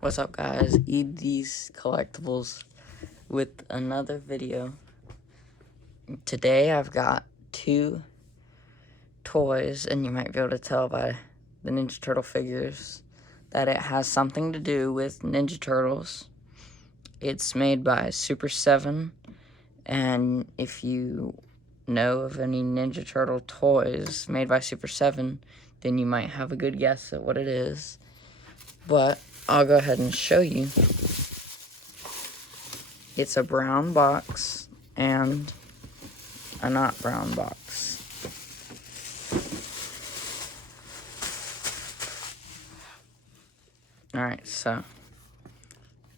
What's up, guys? Eat these collectibles with another video. Today I've got two toys, and you might be able to tell by the Ninja Turtle figures that it has something to do with Ninja Turtles. It's made by Super7, and if you know of any Ninja Turtle toys made by Super7, then you might have a good guess at what it is. But I'll go ahead and show you. It's a brown box and a not brown box. Alright, so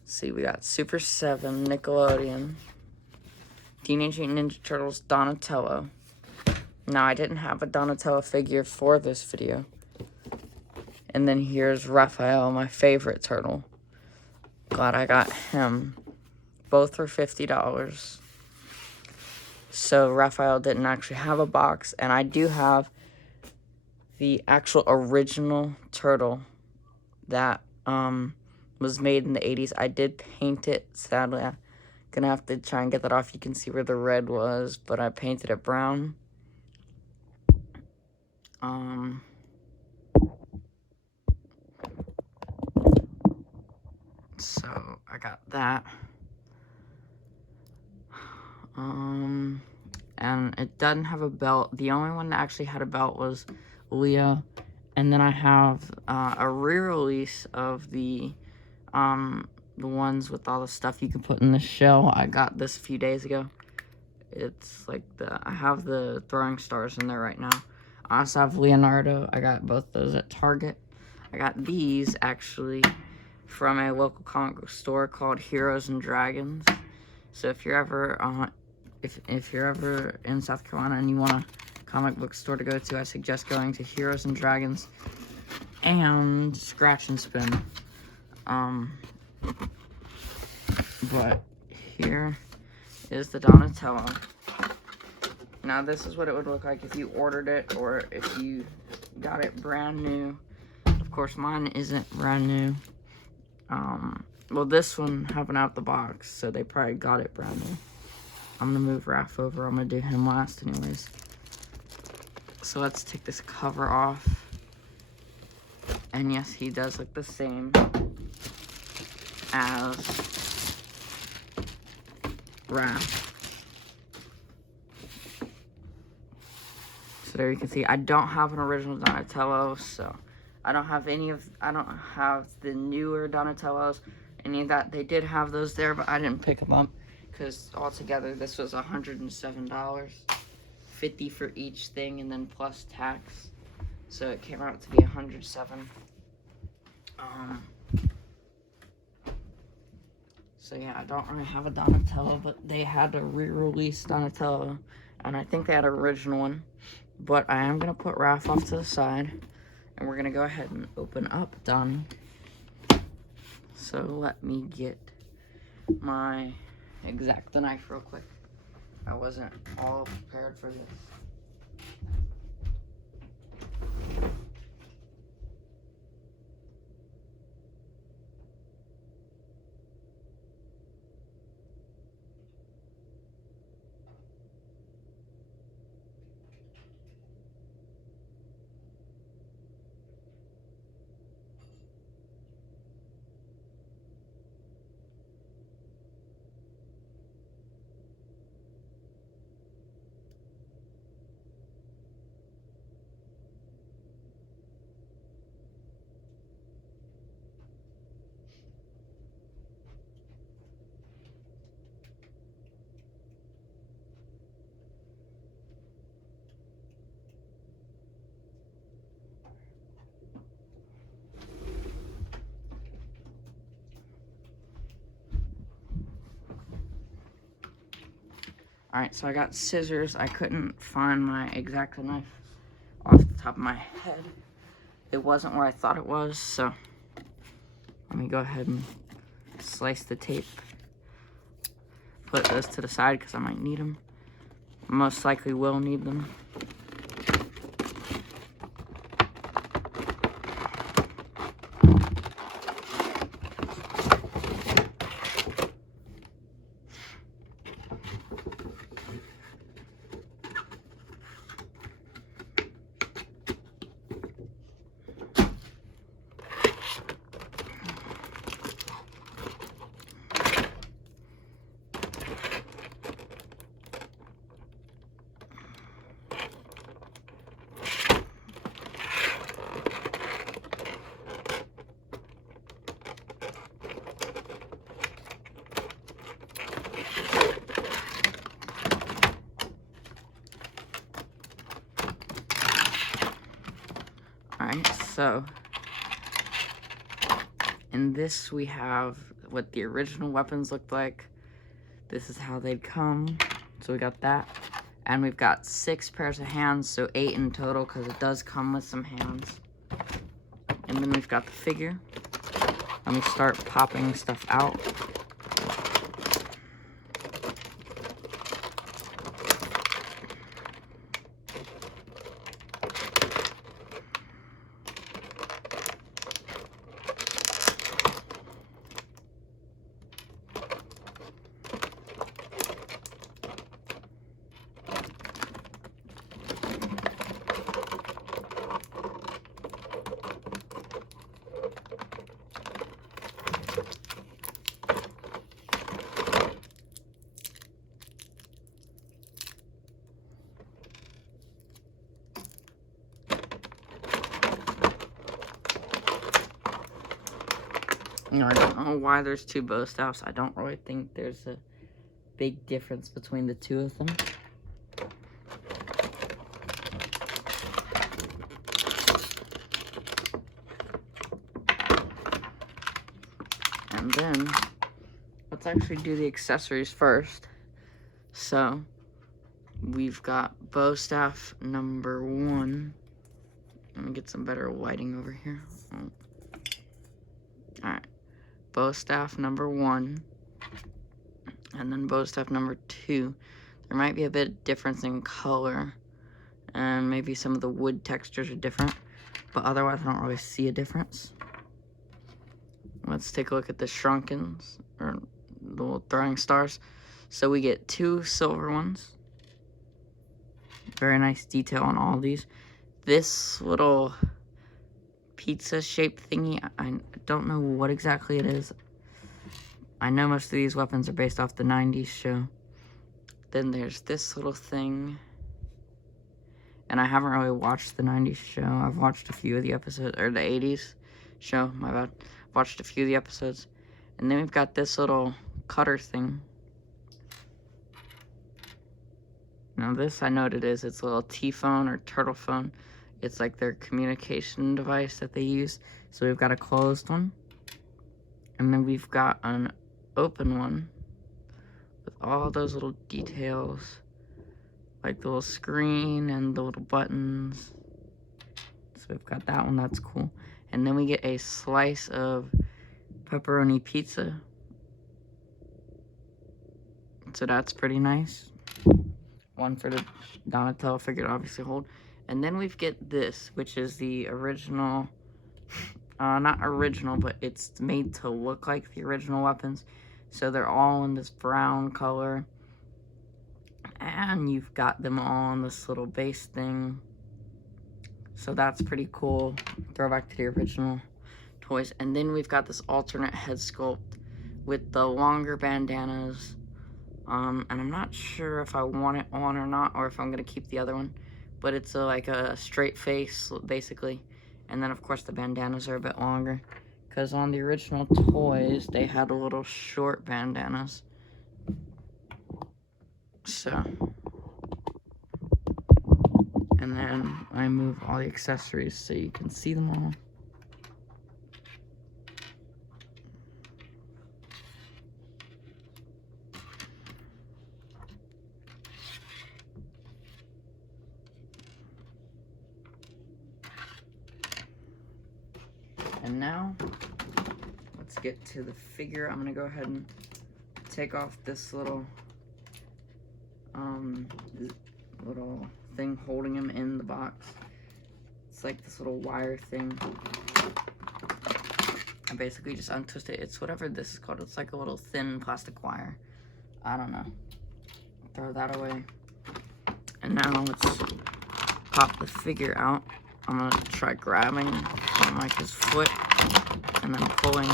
let's see, we got Super7, Nickelodeon, Teenage Mutant Ninja Turtles, Donatello. Now, I didn't have a Donatello figure for this video. And then here's Raphael, my favorite turtle. Glad I got him. Both were $50. So Raphael didn't actually have a box, and I do have the actual original turtle that was made in the 80s. I did paint it, sadly. I'm gonna have to try and get that off. You can see where the red was, but I painted it brown. So I got that. And it doesn't have a belt. The only one that actually had a belt was Leo. And then I have a re-release of the ones with all the stuff you can put in the shell. I got this a few days ago. It's like I have the throwing stars in there right now. I also have Leonardo. I got both those at Target. I got these actually from a local comic book store called Heroes and Dragons. So if you're ever if you're ever in South Carolina and you want a comic book store to go to, I suggest going to Heroes and Dragons and Scratch and Spin. But here is the Donatello. Now this is what it would look like if you ordered it or if you got it brand new. Of course, mine isn't brand new. Well, this one happened out the box, so they probably got it brand new. I'm gonna move Raph over. I'm gonna do him last anyways. So let's take this cover off. And yes, he does look the same as Raph. So there you can see, I don't have an original Donatello, so I don't have the newer Donatellos, any of that. They did have those there, but I didn't pick them up because altogether this was $107. $50 for each thing, and then plus tax. So it came out to be $107. So yeah, I don't really have a Donatello, but they had a re-release Donatello, and I think they had an original one. But I am gonna put Raph off to the side, and we're gonna go ahead and open up Donnie. So let me get my X-Acto knife real quick. I wasn't all prepared for this. Alright, so I got scissors. I couldn't find my X-Acto knife off the top of my head. It wasn't where I thought it was, so let me go ahead and slice the tape. Put those to the side because I might need them. Most likely will need them. So, in this we have what the original weapons looked like. This is how they'd come. So we got that. And we've got 6 pairs of hands, so 8 in total, because it does come with some hands. And then we've got the figure. Let me start popping stuff out. You know, I don't know why there's 2 bow staffs. I don't really think there's a big difference between the 2 of them. And then, let's actually do the accessories first. So, we've got bow staff number 1. Let me get some better lighting over here. Oh. Alright. Bow staff number 1, and then bow staff number 2. There might be a bit of difference in color, and maybe some of the wood textures are different, but otherwise I don't really see a difference. Let's take a look at the shrunkens, or the little throwing stars. So we get 2 silver ones. Very nice detail on all these. This little pizza-shaped thingy, I don't know what exactly it is. I know most of these weapons are based off the 90s show. Then there's this little thing. And I haven't really watched the 90s show. I've watched a few of the episodes, or the 80s show, my bad. Watched a few of the episodes. And then we've got this little cutter thing. Now this, I know what it is. It's a little T-phone or turtle phone. It's like their communication device that they use. So we've got a closed one. And then we've got an open one with all those little details. Like the little screen and the little buttons. So we've got that one, that's cool. And then we get a slice of pepperoni pizza. So that's pretty nice. One for the Donatello figure to obviously hold. And then we get this, which is the original, not original, but it's made to look like the original weapons. So they're all in this brown color. And you've got them all on this little base thing. So that's pretty cool. Throwback to the original toys. And then we've got this alternate head sculpt with the longer bandanas. And I'm not sure if I want it on or not, or if I'm going to keep the other one. But it's like a straight face, basically. And then, of course, the bandanas are a bit longer. Because on the original toys, they had a little short bandanas. So. And then I move all the accessories so you can see them all. And now, let's get to the figure. I'm gonna go ahead and take off this little, little thing holding him in the box. It's like this little wire thing. I basically just untwist it. It's whatever this is called. It's like a little thin plastic wire. I don't know. Throw that away. And now let's pop the figure out. I'm gonna try grabbing on like his foot and then pulling.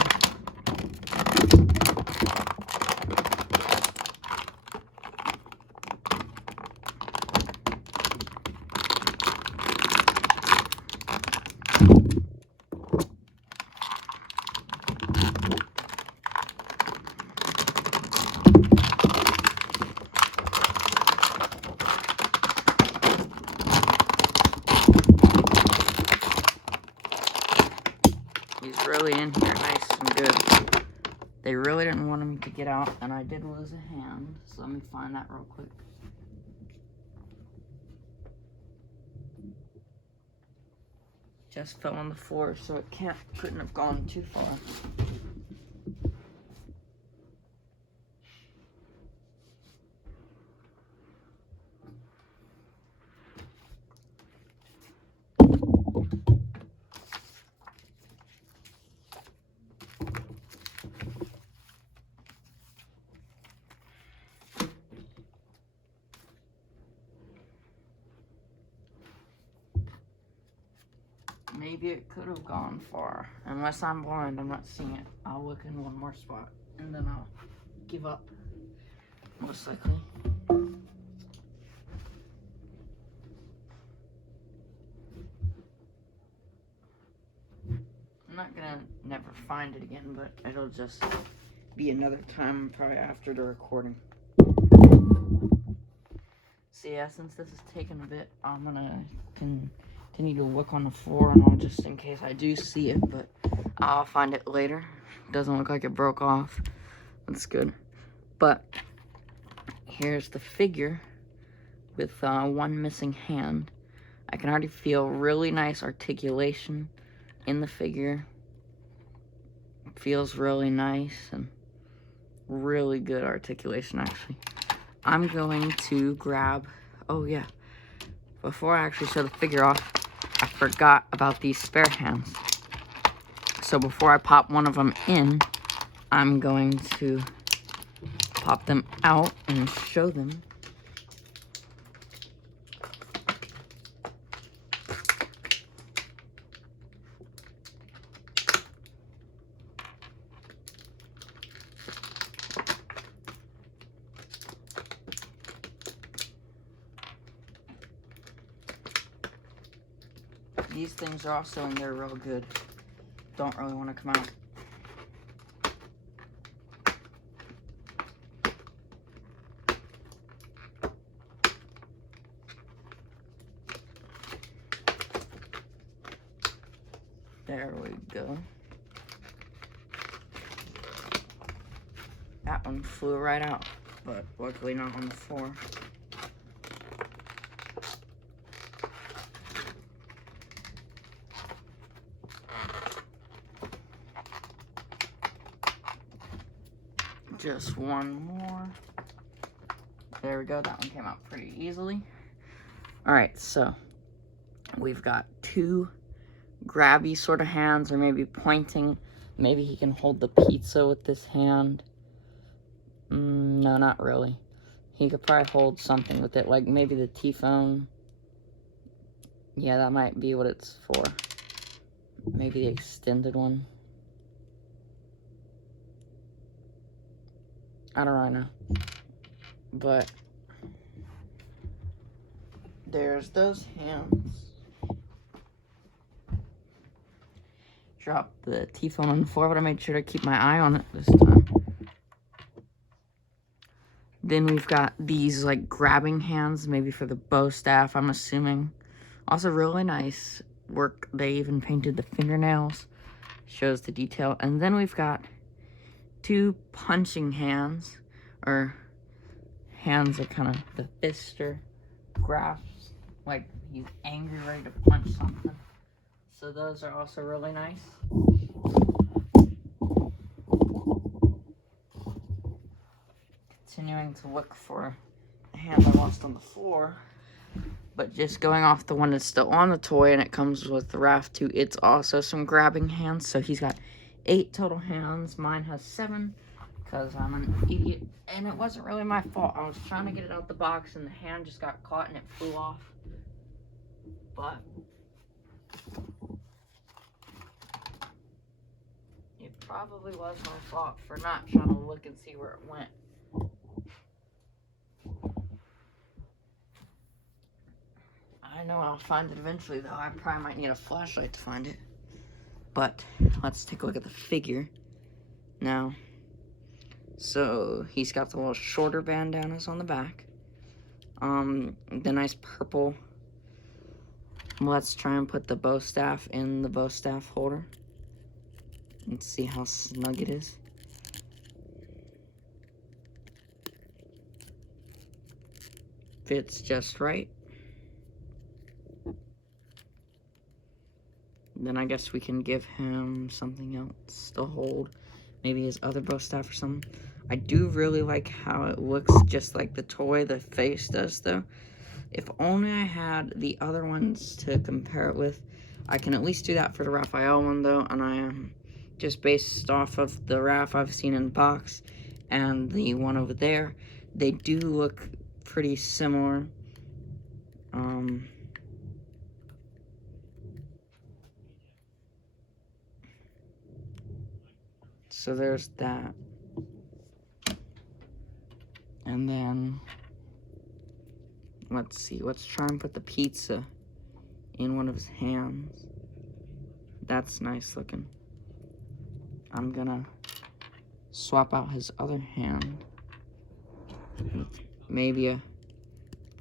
really in here nice and good. They really didn't want him to get out, and I did lose a hand, so let me find that real quick. Just fell on the floor, so it couldn't have gone too far. Maybe it could have gone far. Unless I'm blind, I'm not seeing it. I'll look in one more spot, and then I'll give up, most likely. I'm not gonna never find it again, but it'll just be another time probably after the recording. So yeah, since this is taking a bit, I'm gonna continue to look on the floor and all, just in case I do see it, but I'll find it later. Doesn't look like it broke off. That's good. But here's the figure with one missing hand. I can already feel really nice articulation in the figure. It feels really nice and really good articulation, actually. I'm going to grab, oh yeah, before I actually show the figure off, I forgot about these spare hands. So before I pop one of them in, I'm going to pop them out and show them. These things are also in there real good. Don't really want to come out. There we go. That one flew right out, but luckily not on the floor. Just one more. There we go. That one came out pretty easily. Alright, so we've got two grabby sort of hands, or maybe pointing. Maybe he can hold the pizza with this hand. No, not really. He could probably hold something with it, like maybe the T-phone. Yeah, that might be what it's for. Maybe the extended one. I don't really know. But there's those hands. Dropped the T-phone on the floor, but I made sure to keep my eye on it this time. Then we've got these like grabbing hands, maybe for the bow staff, I'm assuming. Also really nice work. They even painted the fingernails. Shows the detail. And then we've got two punching hands, or hands that kind of the fister grasps, like he's angry, ready to punch something. So those are also really nice. Continuing to look for a hand I lost on the floor, but just going off the one that's still on the toy, and it comes with the Raph too. It's also some grabbing hands, so he's got 8 total hands. Mine has 7 because I'm an idiot, and it wasn't really my fault. I was trying to get it out the box, and the hand just got caught and it flew off. But it probably was my fault for not trying to look and see where it went. I know I'll find it eventually, though. I probably might need a flashlight to find it. But let's take a look at the figure now. So he's got the little shorter bandanas on the back. The nice purple. Let's try and put the bow staff in the bow staff holder. Let's see how snug it is. Fits just right. Then I guess we can give him something else to hold. Maybe his other bow staff or something. I do really like how it looks just like the toy, the face does though. If only I had the other ones to compare it with. I can at least do that for the Raphael one though, and I am just based off of the Raph I've seen in the box and the one over there. They do look pretty similar. So there's that. And then, let's see, let's try and put the pizza in one of his hands. That's nice looking. I'm gonna swap out his other hand. Maybe a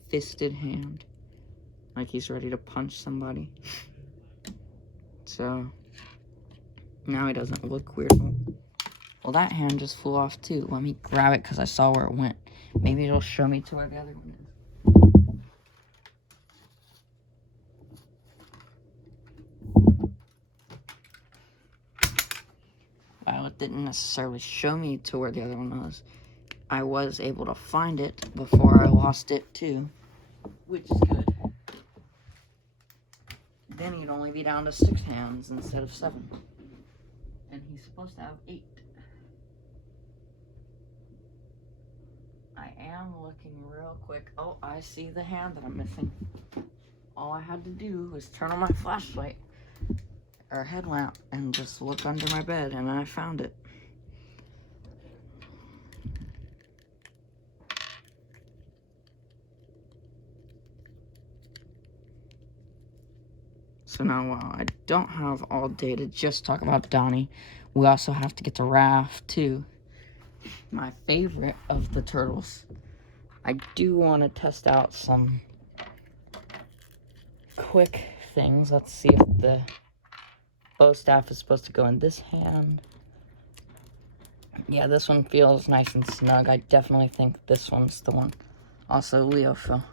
fisted hand. Like he's ready to punch somebody. So, now he doesn't look weird. Well, that hand just flew off too. Let me grab it because I saw where it went. Maybe it'll show me to where the other one is. Well, it didn't necessarily show me to where the other one was. I was able to find it before I lost it too, which is good. Then he'd only be down to 6 hands instead of 7. And he's supposed to have 8. I am looking real quick. Oh, I see the hand that I'm missing. All I had to do was turn on my flashlight or headlamp and just look under my bed, and I found it. So now, while I don't have all day to just talk about Donnie, we also have to get to Raph too. My favorite of the turtles. I do want to test out some quick things. Let's see if the bow staff is supposed to go in this hand. Yeah, this one feels nice and snug. I definitely think this one's the one. Also, Leo fell.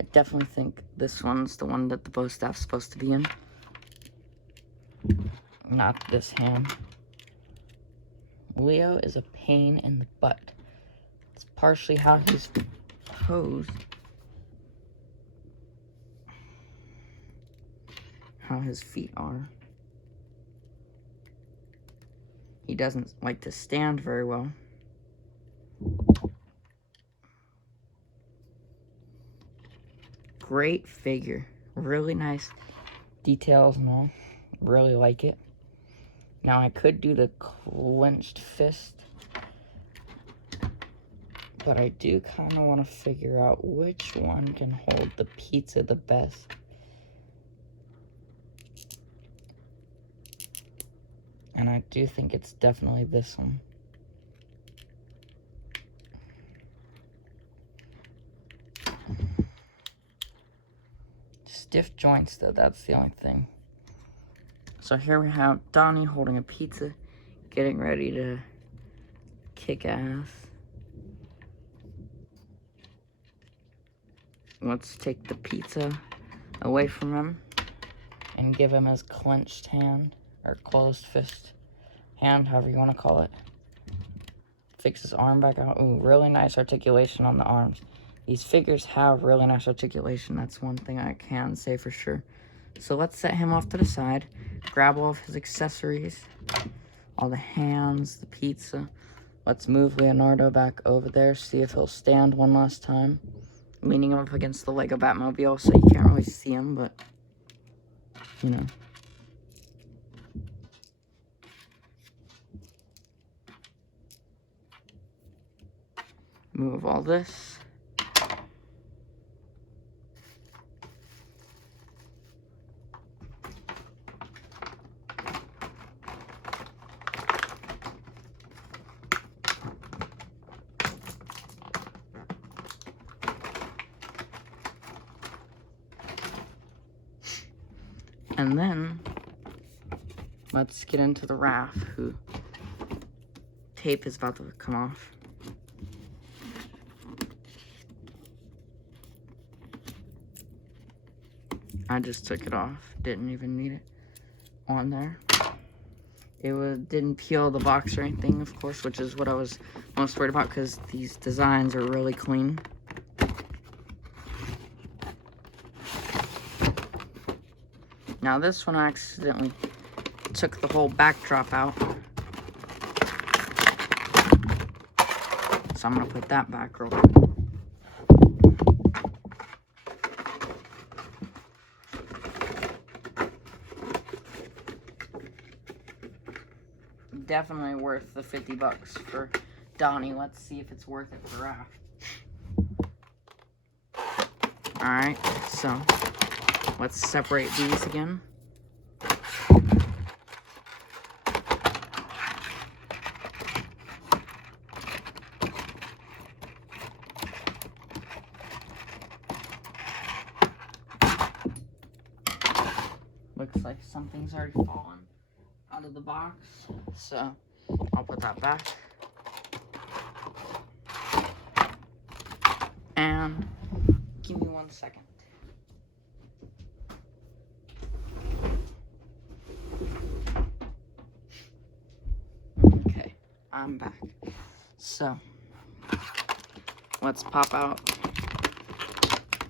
I definitely think this one's the one that the bow staff's supposed to be in. Not this hand. Leo is a pain in the butt. It's partially how he's posed. How his feet are. He doesn't like to stand very well. Great figure. Really nice details and all. Really like it. Now I could do the clenched fist, but I do kind of want to figure out which one can hold the pizza the best. And I do think it's definitely this one. Stiff joints though, that's the only thing. So here we have Donnie holding a pizza, getting ready to kick ass. Let's take the pizza away from him and give him his clenched hand, or closed fist hand, however you want to call it. Fix his arm back out. Ooh, really nice articulation on the arms. These figures have really nice articulation. That's one thing I can say for sure. So let's set him off to the side. Grab all of his accessories. All the hands, the pizza. Let's move Leonardo back over there. See if he'll stand one last time. Leaning him up against the Lego Batmobile so you can't really see him, but, you know. Move all this. And then let's get into the Raph, who tape is about to come off. I just took it off. Didn't even need it on there. It didn't peel the box or anything, of course, which is what I was most worried about because these designs are really clean. Now this one I accidentally took the whole backdrop out. So I'm gonna put that back real quick. Definitely worth the 50 bucks for Donnie. Let's see if it's worth it for Raph. Alright, so let's separate these again. Looks like something's already fallen out of the box, so I'll put that back. And give me 1 second. Okay, I'm back. So let's pop out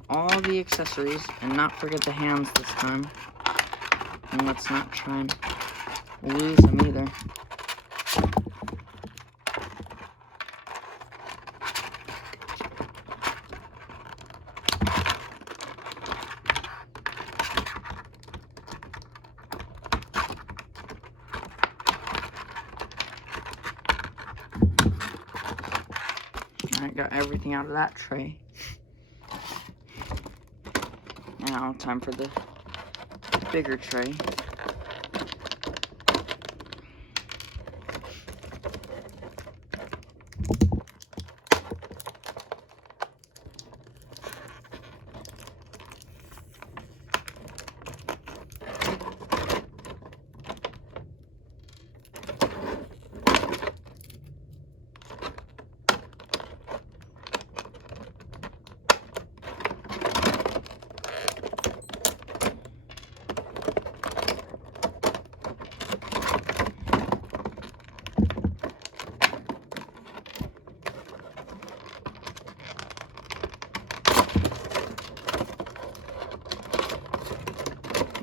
all the accessories and not forget the hands this time. And let's not try and lose them either. I got everything out of that tray. Now time for the bigger tray.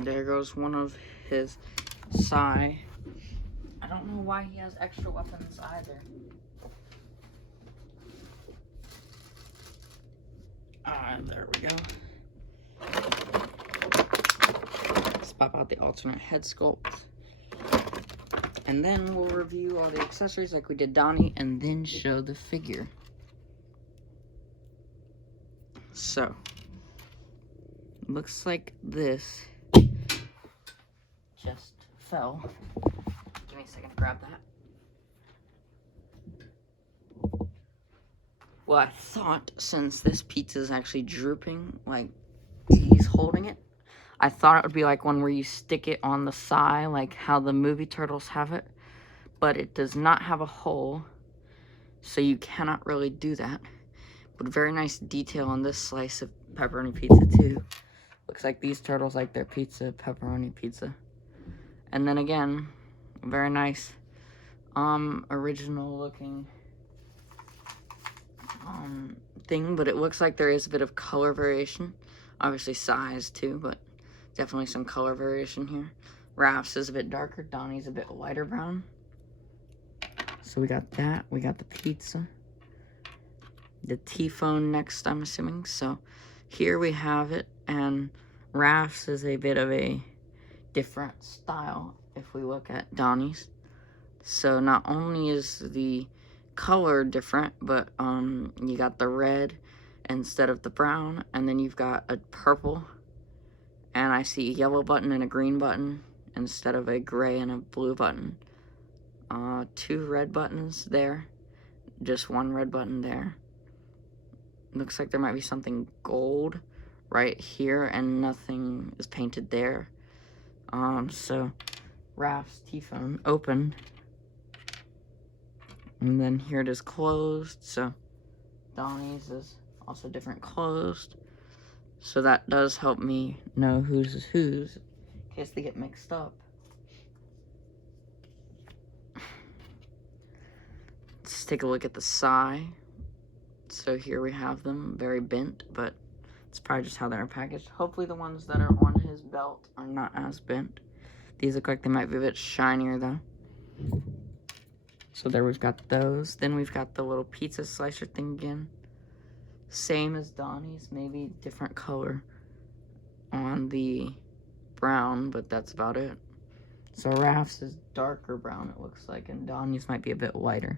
There goes one of his Psy. I don't know why he has extra weapons either. There we go. Let's pop out the alternate head sculpt. And then we'll review all the accessories like we did Donnie and then show the figure. So, looks like this just fell. Give me a second to grab that. Well, I thought since this pizza is actually drooping, like he's holding it, I thought it would be like one where you stick it on the side, like how the movie Turtles have it. But it does not have a hole, so you cannot really do that. But very nice detail on this slice of pepperoni pizza too. Looks like these turtles like their pizza, pepperoni pizza. And then again, very nice, original looking thing, but it looks like there is a bit of color variation. Obviously size too, but definitely some color variation here. Raph's is a bit darker, Donnie's a bit lighter brown. So we got that, we got the pizza. The T-phone next, I'm assuming. So here we have it, and Raph's is a bit of a different style if we look at Donnie's. So not only is the color different, but you got the red instead of the brown, and then you've got a purple, and I see a yellow button and a green button instead of a gray and a blue button. 2 red buttons there, just 1 red button there. Looks like there might be something gold right here and nothing is painted there. So Raph's T-phone open. And then here it is closed. So Donnie's is also different closed. So that does help me know whose is whose in case they get mixed up. Let's take a look at the Psy. So here we have them, very bent, but it's probably just how they're packaged. Hopefully the ones that are on his belt are not as bent. These look like they might be a bit shinier though. So there we've got those. Then we've got the little pizza slicer thing again. Same as Donnie's, maybe different color on the brown, but that's about it. So Raph's is darker brown, it looks like, and Donnie's might be a bit lighter.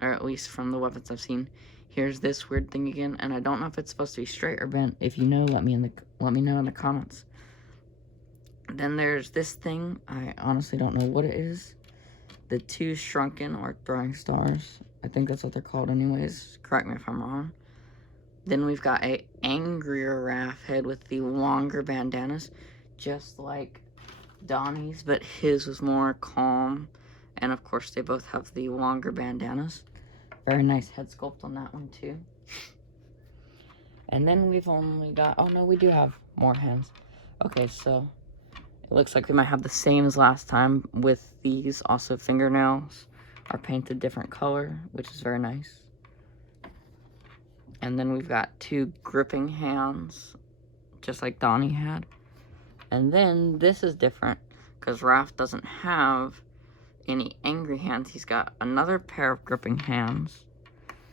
Or at least from the weapons I've seen. Here's this weird thing again, and I don't know if it's supposed to be straight or bent. If you know, let me know in the comments. Then there's this thing. I honestly don't know what it is. The 2 shrunken or throwing stars. I think that's what they're called anyways. Correct me if I'm wrong. Then we've got a angrier Raph head with the longer bandanas, just like Donnie's, but his was more calm. And of course, they both have the longer bandanas. Very nice head sculpt on that one too. And then we've only got, oh no, we do have more hands. Okay, so it looks like we might have the same as last time with these. Also, fingernails are painted different color, which is very nice. And then we've got 2 gripping hands, just like Donnie had. And then this is different, because Raph doesn't have any angry hands. He's got another pair of gripping hands.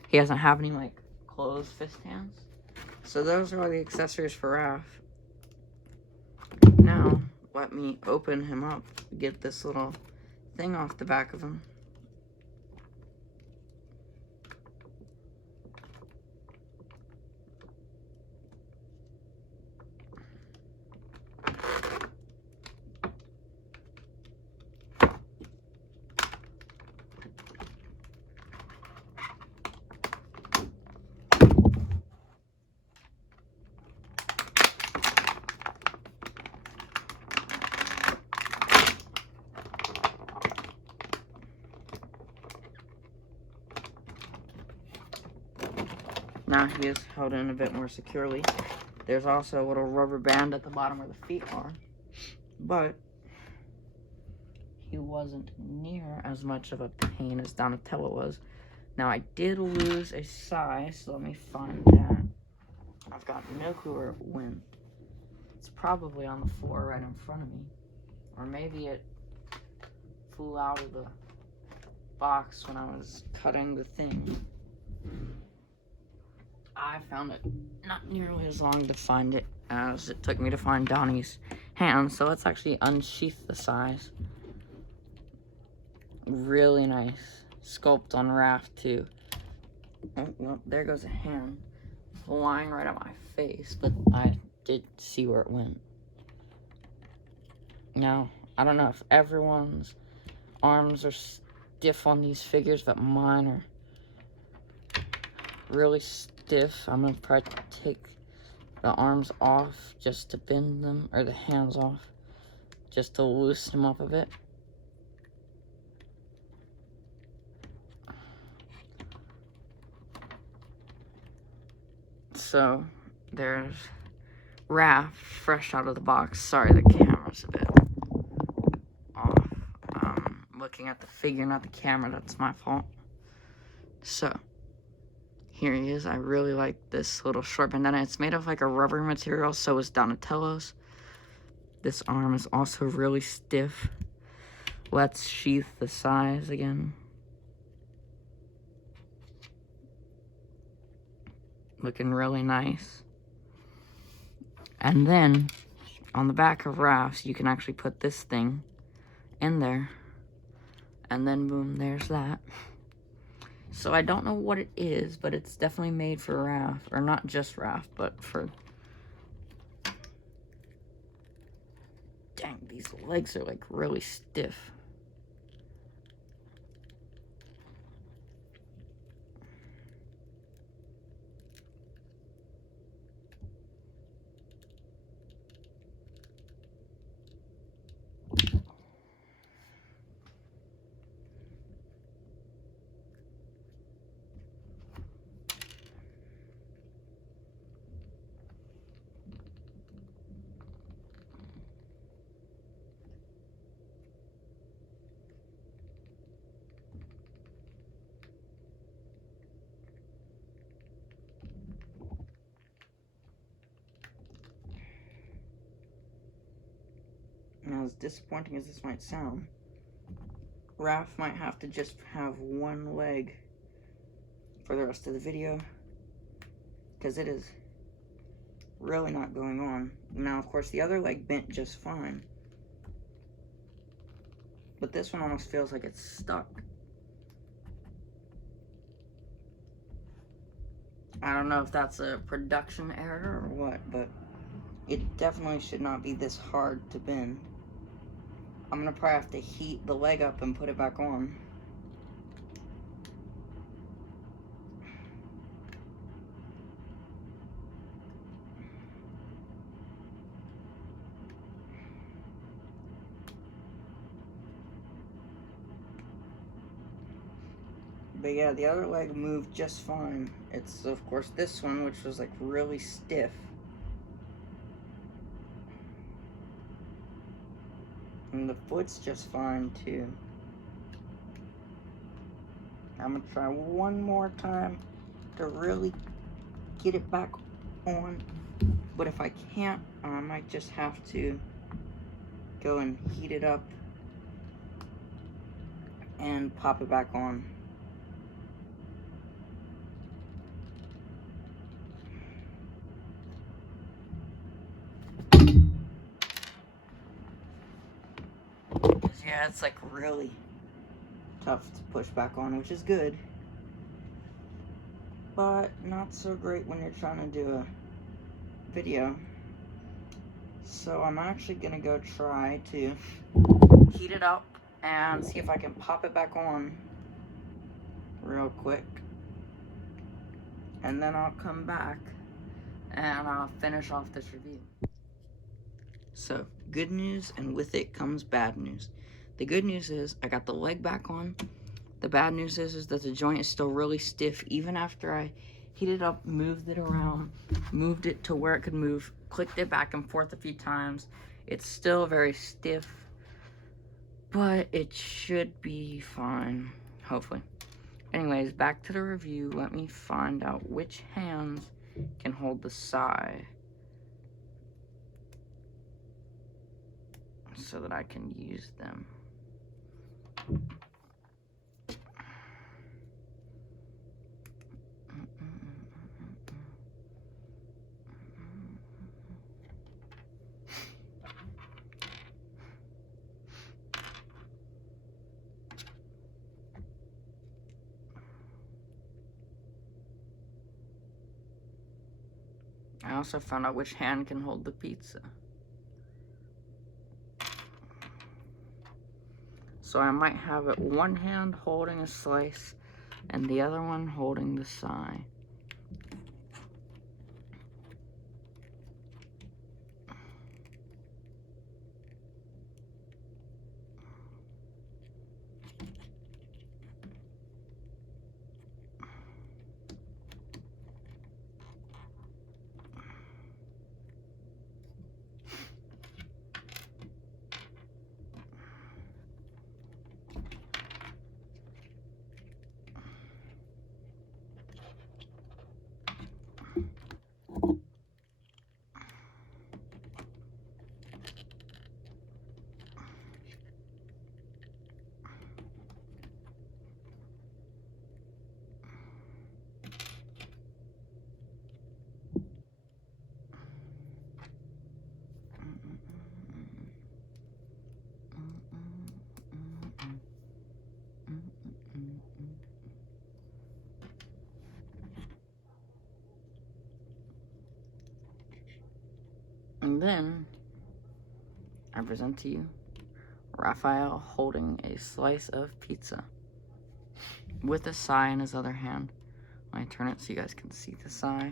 He doesn't have any, like, closed fist hands. So those are all the accessories for Raph. Now, let me open him up, get this little thing off the back of him. Now he is held in a bit more securely. There's also a little rubber band at the bottom where the feet are. But he wasn't near as much of a pain as Donatello was. Now I did lose a size, so let me find that. I've got no clue where it went. It's probably on the floor right in front of me. Or maybe it flew out of the box when I was cutting the thing. I found it not nearly as long to find it as it took me to find Donnie's hand. So let's actually unsheath the size. Really nice sculpt on Raph too. Oh, well, there goes a hand flying right at my face, but I did see where it went. Now, I don't know if everyone's arms are stiff on these figures, but mine are really stiff. I'm gonna try to take the arms off just to bend them, or the hands off, just to loosen them up a bit. So, there's Raph, fresh out of the box. Sorry, the camera's a bit off. Looking at the figure, not the camera, that's my fault. So, here he is. I really like this little short bandana. It's made of like a rubber material, so is Donatello's. This arm is also really stiff. Let's sheath the size again. Looking really nice. And then, on the back of Raph's, you can actually put this thing in there. And then, boom, there's that. So I don't know what it is, but it's definitely made for Raph. Or not just Raph, but for... Dang, these legs are like really stiff. as disappointing as this might sound, Raph might have to just have one leg for the rest of the video, because it is really not going on. Now, of course, the other leg bent just fine, but this one almost feels like it's stuck. I don't know if that's a production error or what, but it definitely should not be this hard to bend. I'm gonna probably have to heat the leg up and put it back on. But yeah, the other leg moved just fine. It's, of course, this one, which was like really stiff. And the foot's just fine too. I'm gonna try one more time to really get it back on. But if I can't, I might just have to go and heat it up and pop it back on. Yeah, it's like really tough to push back on, which is good, but not so great when you're trying to do a video. So I'm actually gonna go try to heat it up and see if I can pop it back on real quick, and then I'll come back and I'll finish off this review. So, good news, and with it comes bad news. The good news is I got the leg back on. The bad news is that the joint is still really stiff even after I heated up, moved it around, moved it to where it could move, clicked it back and forth a few times. It's still very stiff, but it should be fine, hopefully. Anyways, back to the review. Let me find out which hands can hold the sai so that I can use them. I also found out which hand can hold the pizza. So I might have it one hand holding a slice and the other one holding the sai. And then I present to you Raphael holding a slice of pizza with a sai in his other hand. Let me turn it so you guys can see the sai.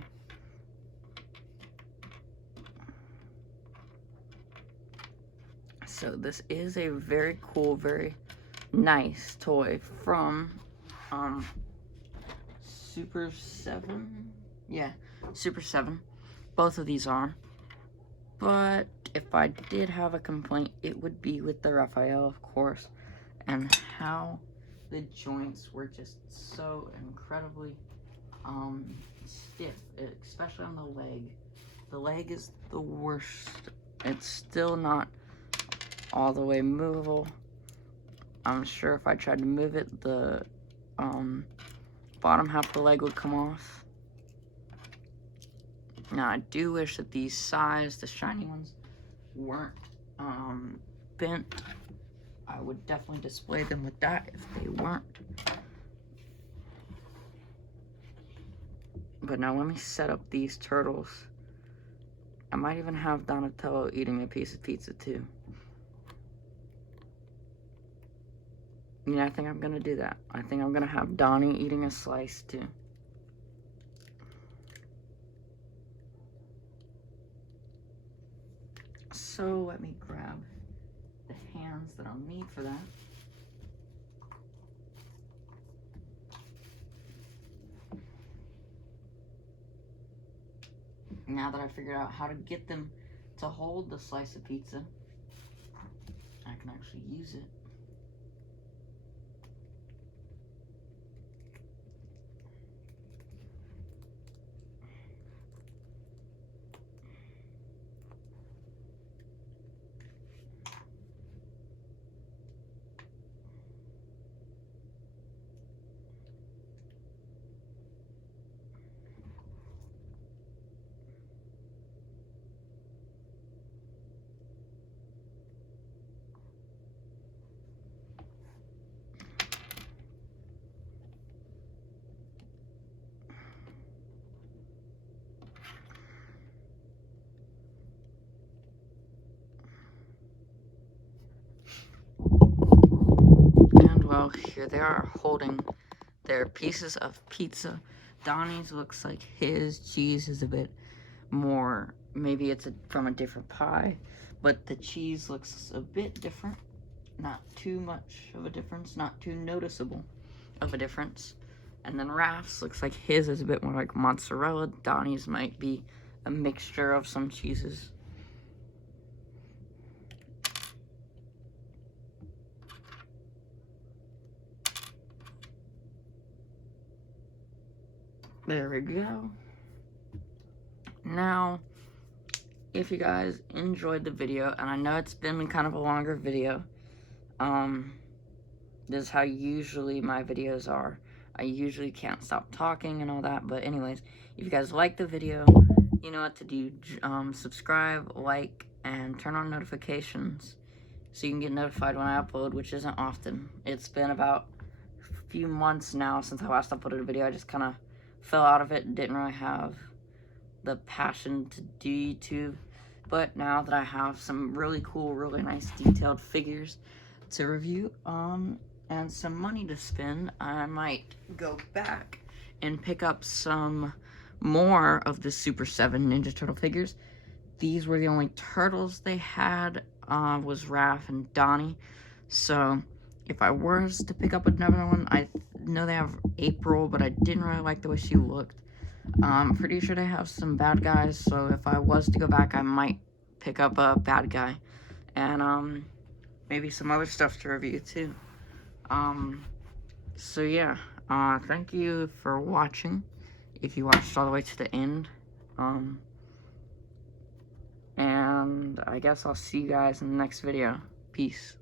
So this is a very cool, very nice toy from Super7. Yeah, Super7. Both of these are. But if I did have a complaint, it would be with the Raphael, of course, and how the joints were just so incredibly stiff, especially on the leg. The leg is the worst. It's still not all the way movable. I'm sure if I tried to move it, the bottom half of the leg would come off. Now, I do wish that these sides, the shiny ones, weren't bent. I would definitely display them with that if they weren't. But now let me set up these turtles. I might even have Donatello eating a piece of pizza too. Yeah, I think I'm gonna do that. I think I'm gonna have Donnie eating a slice too. So let me grab the hands that I'll need for that. Now that I figured out how to get them to hold the slice of pizza, I can actually use it. And well, here they are holding their pieces of pizza. Donnie's looks like his cheese is a bit more, maybe it's from a different pie, but the cheese looks a bit different. Not too much of a difference, not too noticeable of a difference. And then Raph's looks like his is a bit more like mozzarella. Donnie's might be a mixture of some cheeses. There we go. Now, if you guys enjoyed the video, and I know it's been kind of a longer video, this is how usually my videos are. I usually can't stop talking and all that, but anyways, if you guys like the video, you know what to do. Subscribe, like, and turn on notifications so you can get notified when I upload, which isn't often. It's been about a few months now since I last uploaded a video. I just kind of fell out of it and didn't really have the passion to do YouTube. But now that I have some really cool, really nice detailed figures to review, and some money to spend, I might go back and pick up some more of the Super7 Ninja Turtle figures. These were the only turtles they had, was Raph and Donnie. So if I was to pick up another one, I know they have April, but I didn't really like the way she looked. I'm pretty sure they have some bad guys, so if I was to go back, I might pick up a bad guy. And maybe some other stuff to review too. So yeah, thank you for watching, if you watched all the way to the end. And I guess I'll see you guys in the next video. Peace.